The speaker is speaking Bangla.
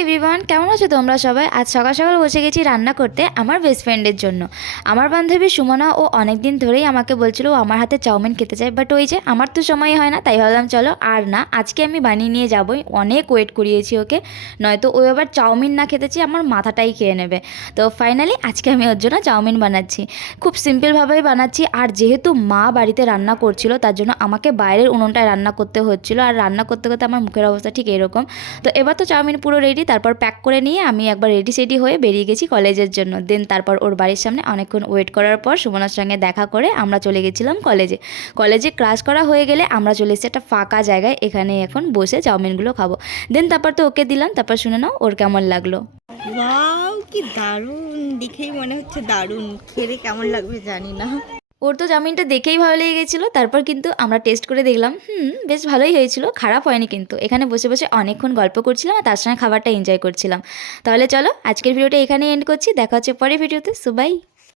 এভরিওয়ান, কেমন আছো তোমরা সবাই? আজ সকাল সকাল বসে গেছি রান্না করতে আমার বেস্ট ফ্রেন্ডের জন্য। আমার বান্ধবী সুমনা ও অনেক দিন ধরেই আমাকে বলছিল ও আমার হাতে চাউমিন খেতে চায়, বাট ওই যে আমার তো সময় হয় না, তাই ভাবলাম চলো আর না, আজকে আমি বানিয়ে নিয়ে যাবোই। অনেক ওয়েট করিয়েছি ওকে, নয়তো ও আবার চাউমিন না খেতে চেয়ে আমার মাথাটাই খেয়ে নেবে। তো ফাইনালি আজকে আমি ওর জন্য চাউমিন বানাচ্ছি, খুব সিম্পলভাবেই বানাচ্ছি। আর যেহেতু মা বাড়িতে রান্না করছিল তার জন্য আমাকে বাইরের উনুনটায় রান্না করতে হচ্ছিলো, আর রান্না করতে করতে আমার মুখের অবস্থা ঠিক এরকম। তো এবার তো চাউমিন পুরো রেডি, তারপর প্যাক করে নিয়ে আমি একবার রেডি সেডি হয়ে বেরিয়ে গেছি কলেজের জন্য। দেন তারপর ওর বাড়ির সামনে অনেকক্ষণ ওয়েট করার পর সুমনার সঙ্গে দেখা করে আমরা চলে গেছিলাম কলেজে ক্লাস করা হয়ে গেলে আমরা চলে এসেছি একটা ফাঁকা জায়গায়, এখানে এখন বসে চাউমিনগুলো খাবো। দেন তারপর তো ওকে দিলাম, তারপর শুনে নাও ওর কেমন লাগলো। ওয়াও, কি দারুণ! দেখেই মনে হচ্ছে দারুণ, খেলে কেমন লাগবে জানি না। ওর তো চাউমিনটা দেখেই ভালো লেগে গেছিলো, তারপর কিন্তু আমরা টেস্ট করে দেখলাম, বেশ ভালোই হয়েছিল, খারাপ হয়নি। কিন্তু এখানে বসে বসে অনেকক্ষণ গল্প করছিলাম আর তার সঙ্গে খাবারটা এনজয় করছিলাম। তাহলে চলো আজকের ভিডিওটা এখানেই এন্ড করছি, দেখা হচ্ছে পরের ভিডিওতে। So by.